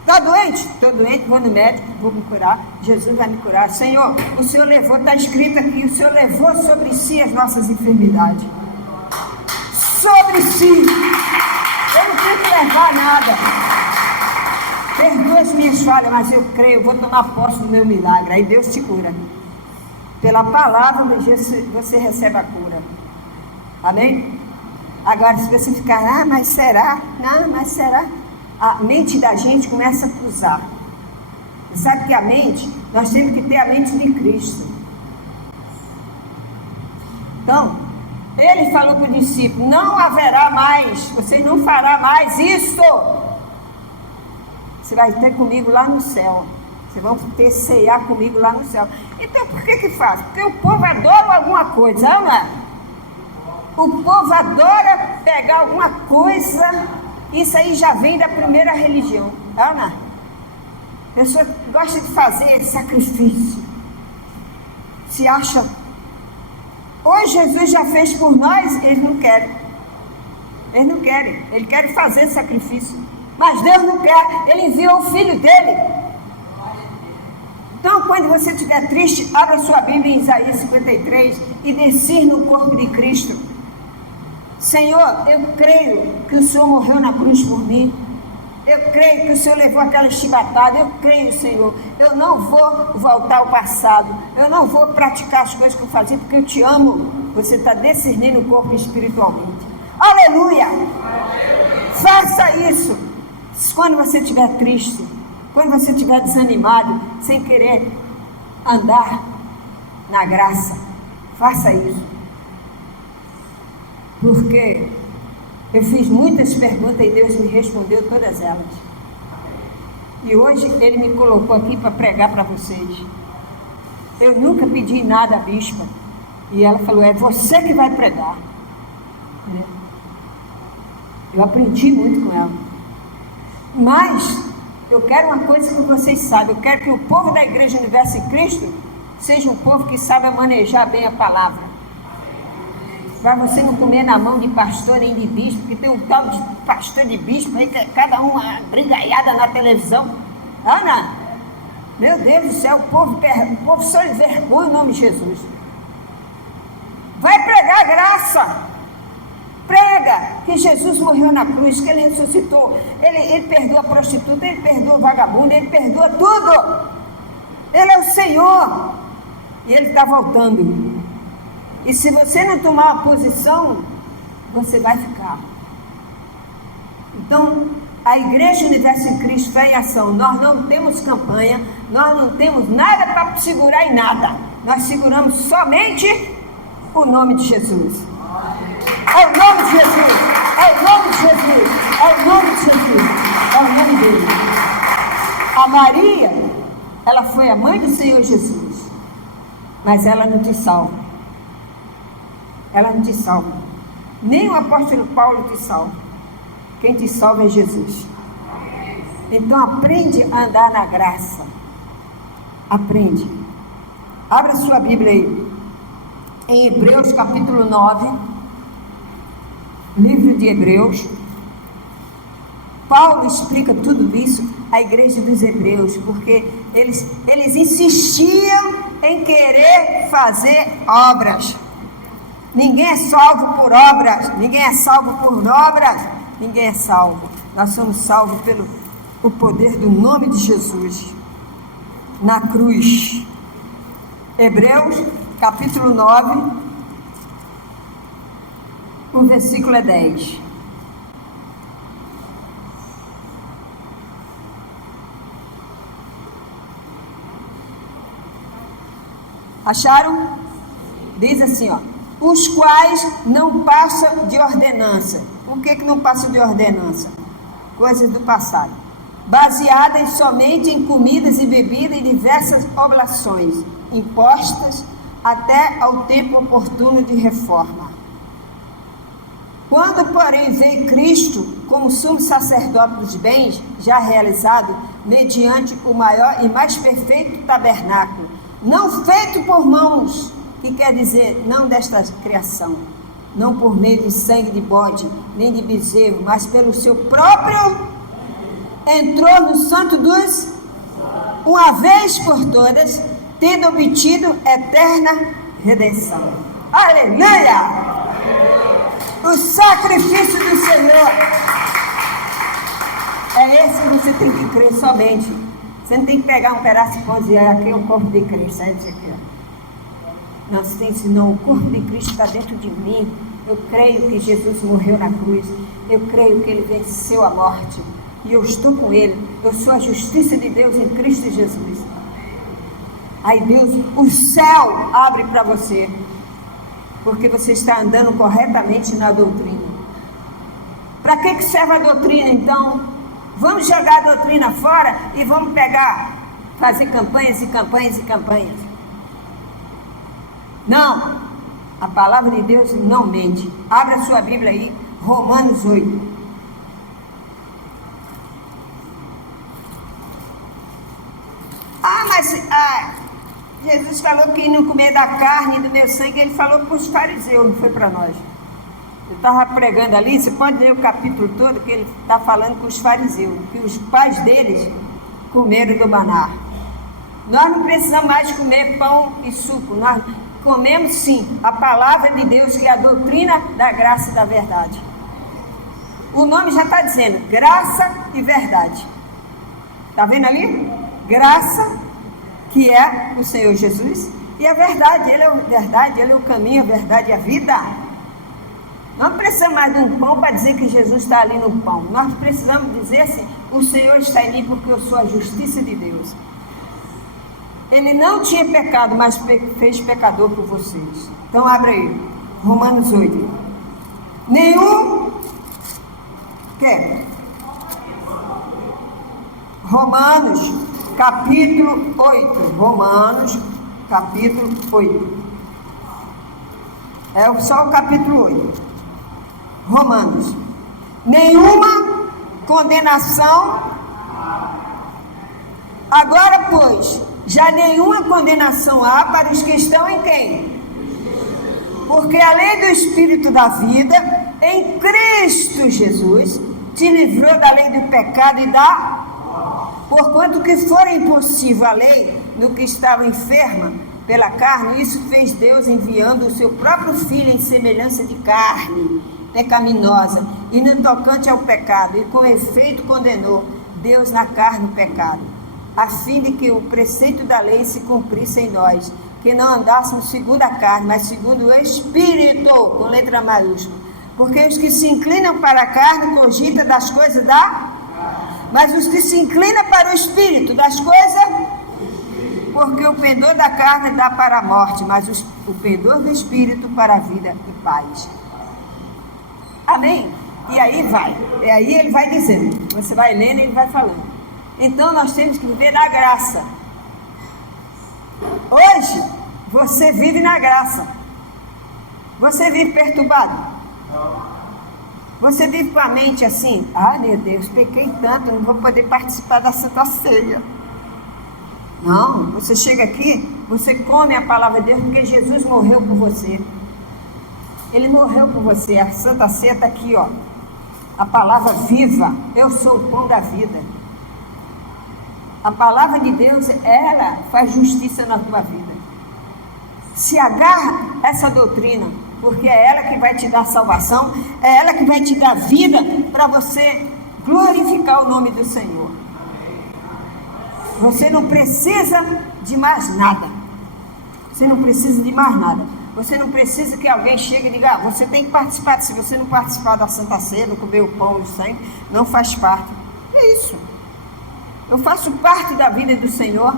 Está doente? Estou doente, vou no médico, vou me curar. Jesus vai me curar. Senhor, o Senhor levou, está escrito aqui, o Senhor levou sobre si as nossas enfermidades. sobre si. Eu não tenho que levar nada. Perdoa as minhas falhas, mas eu creio, vou tomar posse do meu milagre. Aí Deus te cura. Pela palavra você recebe a cura. Amém? Agora, se você ficar, mas será? Não, mas será? A mente da gente começa a cruzar. Você sabe que a mente, nós temos que ter a mente de Cristo. Então, ele falou para o discípulo, não haverá mais, vocês não fará mais isso. Você vai ter comigo lá no céu. Vocês vão ter cear comigo lá no céu. Então, por que faz? Porque o povo adora alguma coisa, não é? O povo adora pegar alguma coisa. Isso aí já vem da primeira religião, não é? A pessoa gosta de fazer sacrifício. Se acha... Hoje Jesus já fez por nós, eles não querem. Eles não querem. Eles querem fazer sacrifício. Mas Deus não quer. Ele enviou o Filho dele. Então, quando você estiver triste, abra sua Bíblia em Isaías 53 e discirna no corpo de Cristo. Senhor, eu creio que o Senhor morreu na cruz por mim. Eu creio que o Senhor levou aquela chibatada. Eu creio, Senhor. Eu não vou voltar ao passado. Eu não vou praticar as coisas que eu fazia porque eu te amo. Você está discernindo o corpo espiritualmente. Aleluia! Faça isso. Quando você estiver triste, quando você estiver desanimado, sem querer andar na graça, faça isso. Porque eu fiz muitas perguntas e Deus me respondeu todas elas. E hoje Ele me colocou aqui para pregar para vocês. Eu nunca pedi nada à bispa. E ela falou, é você que vai pregar. Eu aprendi muito com ela. Mas eu quero uma coisa que vocês sabem. Eu quero que o povo da Igreja Universo em Cristo seja um povo que sabe manejar bem a palavra. Para você não comer na mão de pastor nem de bispo, porque tem um tal de pastor de bispo aí que é cada uma brigaiada na televisão. Ana, meu Deus do céu, o povo só envergonha o nome de Jesus. Vai pregar a graça. Prega que Jesus morreu na cruz, que Ele ressuscitou. Ele perdoa a prostituta, Ele perdoa o vagabundo, Ele perdoa tudo. Ele é o Senhor. E Ele está voltando. E se você não tomar uma posição, você vai ficar. Então, a Igreja Universo em Cristo Fé em Ação, nós não temos campanha, nós não temos nada para segurar em nada. Nós seguramos somente o nome de Jesus. É o nome de Jesus, é o nome de Jesus, é o nome de Jesus, é o nome dele. A Maria, ela foi a mãe do Senhor Jesus, mas ela não te salva. Ela não te salva. Nem o apóstolo Paulo te salva. Quem te salva é Jesus. Então aprende a andar na graça. Aprende. Abra sua Bíblia aí. Em Hebreus capítulo 9. Livro de Hebreus. Paulo explica tudo isso à igreja dos Hebreus. Porque eles insistiam em querer fazer obras. Ninguém é salvo por obras, ninguém é salvo por obras, ninguém é salvo. Nós somos salvos pelo o poder do nome de Jesus na cruz. Hebreus, capítulo 9, o versículo é 10. Acharam? Diz assim, ó. Os quais não passam de ordenança. O que não passa de ordenança? Coisas do passado. Baseadas somente em comidas e bebidas e diversas oblações, impostas até ao tempo oportuno de reforma. Quando, porém, veio Cristo como sumo sacerdote dos bens, já realizado, mediante o maior e mais perfeito tabernáculo, não feito por mãos, que quer dizer, não desta criação, não por meio de sangue de bode, nem de bezerro, mas pelo seu próprio, entrou no santo dos, uma vez por todas, tendo obtido eterna redenção. Aleluia! o sacrifício do Senhor. É esse que você tem que crer somente. Você não tem que pegar um pedaço de pão e dizer, aqui é o corpo de Cristo, sai disso aqui, ó. Não, você tem que dizer, não, o corpo de Cristo está dentro de mim. Eu creio que Jesus morreu na cruz. Eu creio que Ele venceu a morte. E eu estou com Ele. Eu sou a justiça de Deus em Cristo Jesus. Aí Deus, o céu abre para você. Porque você está andando corretamente na doutrina. Para que serve a doutrina então? Vamos jogar a doutrina fora e vamos fazer campanhas e campanhas e campanhas. Não, a palavra de Deus não mente. Abra a sua Bíblia aí, Romanos 8. Jesus falou que não comer da carne e do meu sangue, Ele falou para os fariseus, não foi para nós. Eu estava pregando ali, você pode ler o capítulo todo, que Ele está falando com os fariseus, que os pais deles comeram do maná. Nós não precisamos mais comer pão e suco, nós comemos sim a palavra de Deus, que é a doutrina da graça e da verdade. O nome já está dizendo, graça e verdade. Está vendo ali? Graça, que é o Senhor Jesus, e a verdade, Ele é a verdade, Ele é o caminho, a verdade e a vida. Não precisamos mais de um pão para dizer que Jesus está ali no pão. Nós precisamos dizer assim, o Senhor está em mim porque eu sou a justiça de Deus. Ele não tinha pecado, mas fez pecador por vocês. Então abre aí, Romanos 8. Romanos, capítulo 8. Romanos, capítulo 8. É só o capítulo 8. Romanos. Nenhuma condenação. Agora, pois, já nenhuma condenação há para os que estão em quem? Porque a lei do Espírito da vida, em Cristo Jesus, te livrou da lei do pecado e da... Porquanto que fora impossível a lei no que estava enferma pela carne, isso fez Deus enviando o seu próprio Filho em semelhança de carne pecaminosa, e no tocante ao pecado, e com efeito condenou Deus na carne o pecado, a fim de que o preceito da lei se cumprisse em nós, que não andássemos segundo a carne, mas segundo o Espírito, com letra maiúscula. Porque os que se inclinam para a carne cogitam das coisas mas os que se inclinam para o Espírito, das coisas, porque o pendor da carne dá para a morte, mas o pendor do Espírito para a vida e paz. Amém? E aí vai. E aí ele vai dizendo. Você vai lendo e ele vai falando. Então nós temos que viver na graça. Hoje, você vive na graça. Você vive perturbado? Você vive com a mente assim, meu Deus, pequei tanto, não vou poder participar da Santa Ceia. Não, você chega aqui, você come a palavra de Deus, porque Jesus morreu por você. Ele morreu por você, a Santa Ceia está aqui, ó. A palavra viva, eu sou o pão da vida. A palavra de Deus, ela faz justiça na tua vida. Se agarra essa doutrina, porque é ela que vai te dar salvação, é ela que vai te dar vida para você glorificar o nome do Senhor. Você não precisa de mais nada. Você não precisa de mais nada. Você não precisa que alguém chegue e diga, você tem que participar. Se você não participar da Santa Ceia, não comer o pão e o sangue, não faz parte. É isso. Eu faço parte da vida do Senhor.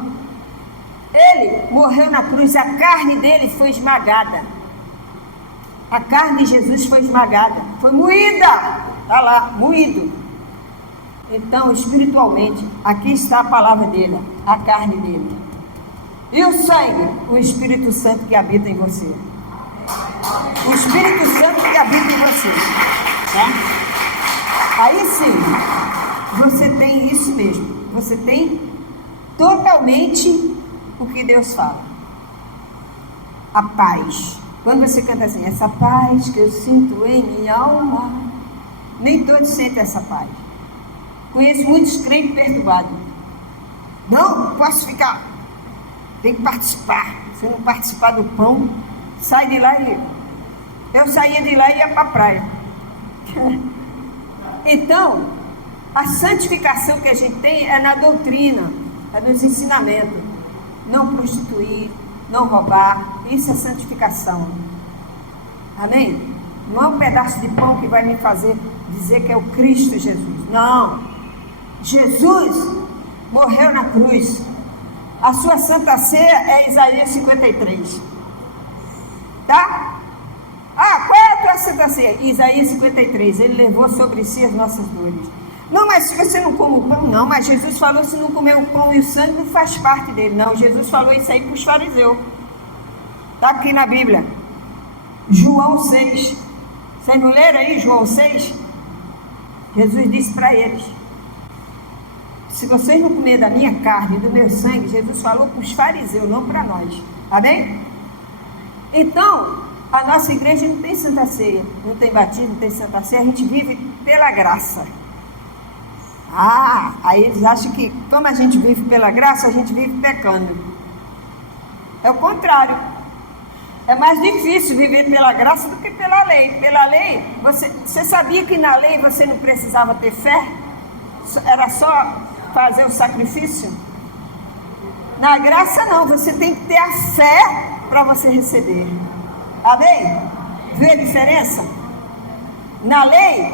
Ele morreu na cruz, a carne dele foi esmagada. A carne de Jesus foi esmagada, foi moída, está lá, moído. Então, espiritualmente, aqui está a palavra dele, a carne dele. E o sangue, o Espírito Santo que habita em você. O Espírito Santo que habita em você. Tá? Aí sim, você tem isso mesmo. Você tem totalmente o que Deus fala. A paz. Quando você canta assim, essa paz que eu sinto em minha alma, nem todos sentem essa paz. Conheço muitos crentes perturbados. Não posso ficar, tem que participar. Se eu não participar do pão, sai de lá e... Eu saía de lá e ia para a praia. Então, a santificação que a gente tem é na doutrina, é nos ensinamentos. Não prostituir, não roubar, isso é santificação. Amém? Não é um pedaço de pão que vai me fazer dizer que é o Cristo Jesus. Não. Jesus morreu na cruz. A sua santa ceia é Isaías 53. Tá? Ah, qual é a tua santa ceia? Isaías 53. Ele levou sobre si as nossas dores. Não, mas se você não come o pão, não. Mas Jesus falou, se não comer o pão e o sangue, não faz parte dele. Não, Jesus falou isso aí para os fariseus. Está aqui na Bíblia. João 6. Vocês não leram aí João 6? Jesus disse para eles: se vocês não comerem da minha carne e do meu sangue, Jesus falou para os fariseus, não para nós. Amém? Então, a nossa igreja não tem santa ceia, não tem batismo, não tem santa ceia, a gente vive pela graça. Ah, aí eles acham que, como a gente vive pela graça, a gente vive pecando. É o contrário. É mais difícil viver pela graça do que pela lei. Pela lei, você sabia que na lei você não precisava ter fé? Era só fazer o sacrifício? Na graça não, você tem que ter a fé para você receber. Amém? Viu a diferença? Na lei,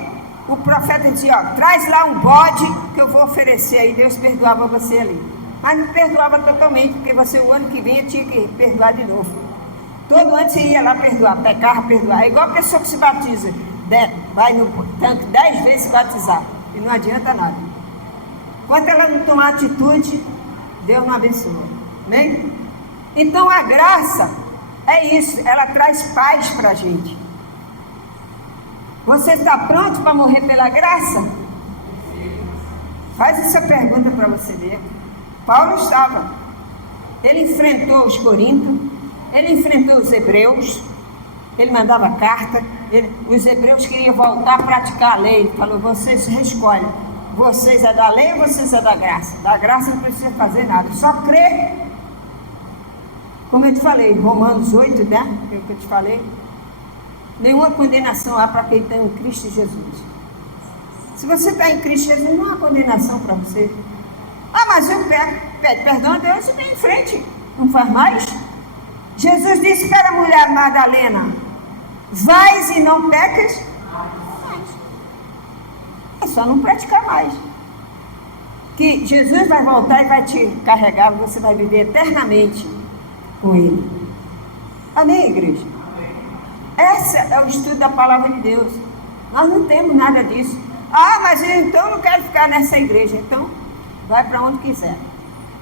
o profeta dizia, ó, traz lá um bode que eu vou oferecer aí. Deus perdoava você ali. Mas não perdoava totalmente, porque você o ano que vinha tinha que perdoar de novo. Todo ano você ia lá perdoar, pecar, perdoar. É igual a pessoa que se batiza, vai no tanque 10 vezes se batizar, e não adianta nada. Enquanto ela não tomar atitude, Deus não abençoa. Amém? Então a graça é isso, ela traz paz para a gente. Você está pronto para morrer pela graça? Faz essa pergunta para você ver. Paulo estava. Ele enfrentou os coríntios, ele enfrentou os hebreus, ele mandava carta, os hebreus queriam voltar a praticar a lei. Ele falou, vocês escolhem, vocês é da lei ou vocês é da graça? Da graça não precisa fazer nada, só crer. Como eu te falei, Romanos 8, né? É o que eu te falei. Nenhuma condenação há para quem está em Cristo Jesus. Se você está em Cristo Jesus, não há condenação para você. Ah, mas eu pede perdão a Deus e vem em frente. Não faz mais? Jesus disse para a mulher Madalena, vais e não pecas? É só não praticar mais. Que Jesus vai voltar e vai te carregar, você vai viver eternamente com Ele. Amém, igreja? Esse é o estudo da palavra de Deus. Nós não temos nada disso. Ah, mas eu então não quero ficar nessa igreja. Então, vai para onde quiser.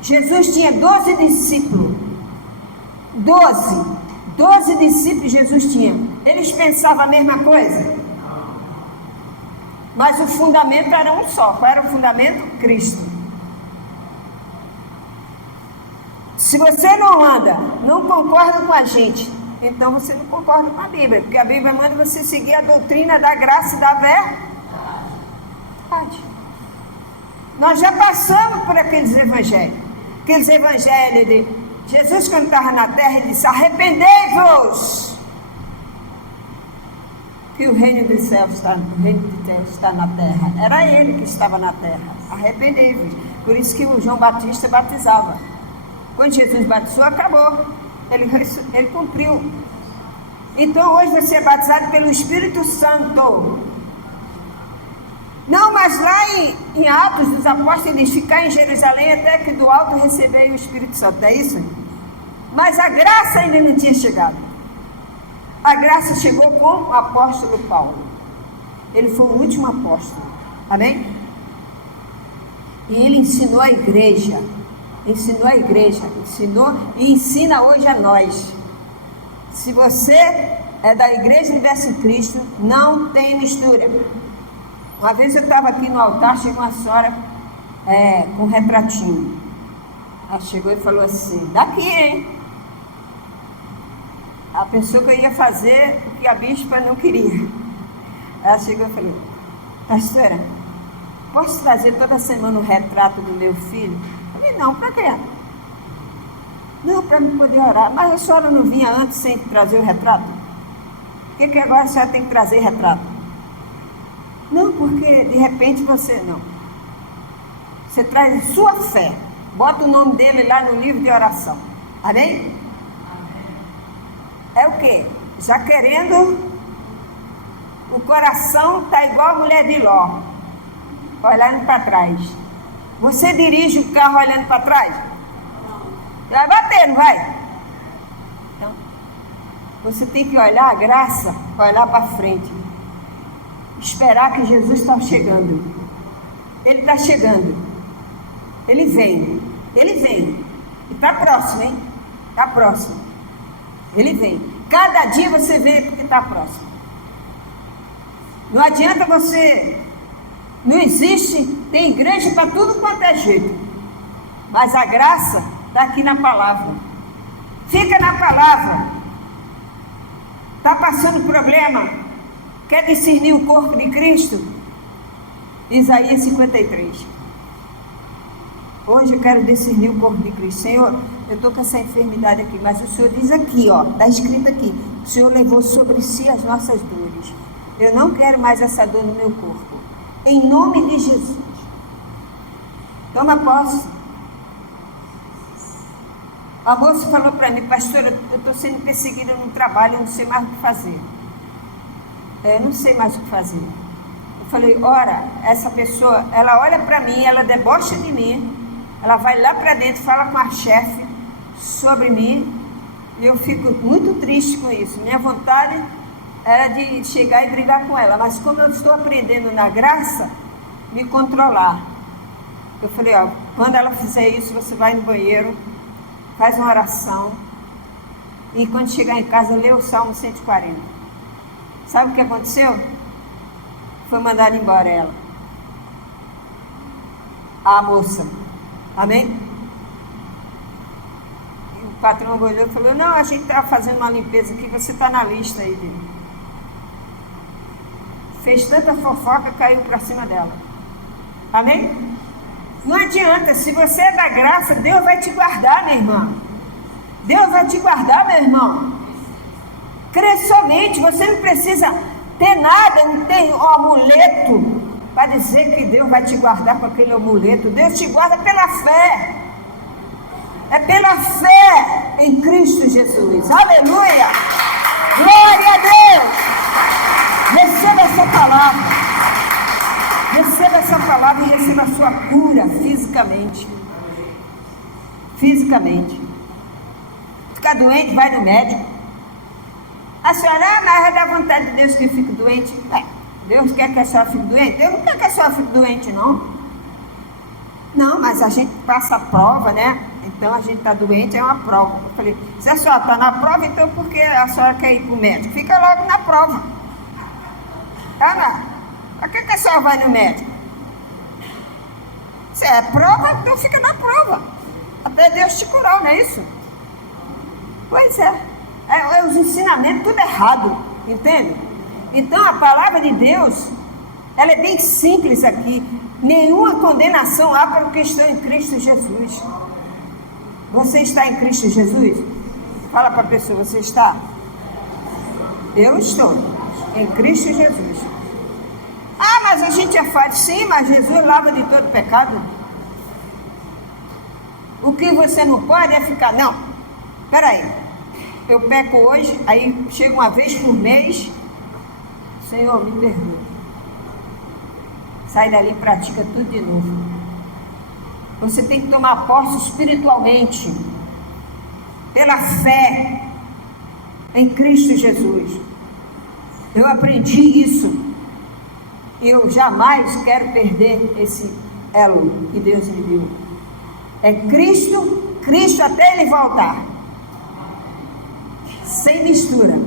Jesus tinha 12 discípulos. 12 discípulos Jesus tinha. Eles pensavam a mesma coisa? Mas o fundamento era um só. Qual era o fundamento? Cristo. Se você não anda, não concorda com a gente, então você não concorda com a Bíblia, porque a Bíblia manda você seguir a doutrina da graça e da verdade. Nós já passamos por aqueles evangelhos de Jesus, quando estava na terra, ele disse, arrependei-vos, que o reino dos céus está na terra. Era ele que estava na terra. Arrependei-vos. Por isso que o João Batista batizava. Quando Jesus batizou, acabou. Ele cumpriu. Então hoje você é batizado pelo Espírito Santo. Não, mas lá em Atos dos Apóstolos, eles ficaram em Jerusalém até que do alto receberem o Espírito Santo. É isso? Mas a graça ainda não tinha chegado. A graça chegou com o apóstolo Paulo. Ele foi o último apóstolo. Amém? E ele ensinou a igreja. Ensinou e ensina hoje a nós. Se você é da Igreja Universo em Cristo, não tem mistura. Uma vez eu estava aqui no altar, chegou uma senhora com um retratinho. Ela chegou e falou assim, daqui, hein? A pessoa que eu ia fazer o que a bispa não queria. Ela chegou e falou, pastora, posso trazer toda semana o retrato do meu filho? Eu falei, não, para quê? Não, para me poder orar. Mas a senhora não vinha antes sem trazer o retrato? Por que agora a senhora tem que trazer retrato? Não, porque de repente você não. Você traz sua fé. Bota o nome dele lá no livro de oração. Amém? É o quê? Já querendo, o coração está igual a mulher de Ló, olhando para trás. Você dirige o carro olhando para trás? Vai bater, não vai? Então, você tem que olhar a graça, olhar para frente. Esperar que Jesus está chegando. Ele está chegando. Ele vem. Ele vem. E está próximo, hein? Está próximo. Ele vem. Cada dia você vê porque está próximo. Não adianta você... Não existe... Tem igreja para tudo quanto é jeito. Mas a graça está aqui na palavra. Fica na palavra. Está passando problema? Quer discernir o corpo de Cristo? Isaías 53. Hoje eu quero discernir o corpo de Cristo. Senhor, eu estou com essa enfermidade aqui, mas o Senhor diz aqui, ó, está escrito aqui, o Senhor levou sobre si as nossas dores. Eu não quero mais essa dor no meu corpo. Em nome de Jesus. Toma posse. A moça falou para mim, pastora, eu estou sendo perseguida no trabalho, eu não sei mais o que fazer. Eu não sei mais o que fazer. Eu falei, ora, essa pessoa, ela olha para mim, ela debocha de mim, ela vai lá para dentro, fala com a chefe sobre mim, e eu fico muito triste com isso. Minha vontade era de chegar e brigar com ela, mas como eu estou aprendendo na graça, me controlar. Eu falei, ó, quando ela fizer isso, você vai no banheiro, faz uma oração, e quando chegar em casa, lê o Salmo 140. Sabe o que aconteceu? Foi mandada embora ela. A moça. Amém? E o patrão olhou e falou, não, a gente está fazendo uma limpeza aqui, você está na lista aí dele. Fez tanta fofoca, caiu para cima dela. Amém? Não adianta, se você é da graça, Deus vai te guardar, minha irmã. Deus vai te guardar, meu irmão. Crê somente, você não precisa ter nada, não tem um amuleto para dizer que Deus vai te guardar com aquele amuleto. Deus te guarda pela fé. É pela fé em Cristo Jesus. Aleluia! Glória a Deus! Receba essa palavra. Receba essa palavra e receba a sua cura fisicamente. Fisicamente. Ficar doente, vai no médico. A senhora, mas é da vontade de Deus que eu fique doente. Deus quer que a senhora fique doente? Deus não quer que a senhora fique doente, não. Não, mas a gente passa a prova, né? Então a gente está doente, é uma prova. Eu falei, se a senhora está na prova, então por que a senhora quer ir para o médico? Fica logo na prova. Tá, não? Para que a senhora vai no médico? Se é prova, então fica na prova. Até Deus te curar, não é isso? Pois é. É os ensinamentos tudo errado, entende? Então a palavra de Deus, ela é bem simples aqui. Nenhuma condenação há para os que estão em Cristo Jesus. Você está em Cristo Jesus? Fala para a pessoa, você está? Eu estou em Cristo Jesus. Ah, mas a gente é falho. Sim, mas Jesus lava de todo pecado. O que você não pode é ficar, não, peraí. Eu peco hoje, aí chega uma vez por mês, Senhor, me perdoa. Sai dali e pratica tudo de novo. Você tem que tomar posse espiritualmente, pela fé em Cristo Jesus. Eu aprendi isso. E eu jamais quero perder esse elo que Deus me deu. É Cristo, Cristo até Ele voltar. Sem mistura.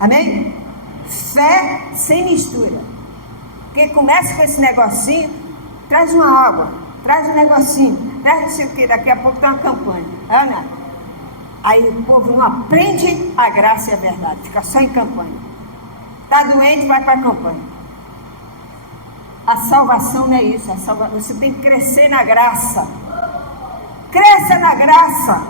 Amém? Fé sem mistura. Porque começa com esse negocinho, traz uma água, traz um negocinho, traz não sei o que, daqui a pouco tem uma campanha. Ana, aí o povo não aprende a graça e a verdade, fica só em campanha. Está doente, vai para a campanha. A salvação não é isso, você tem que crescer na graça. Cresça na graça.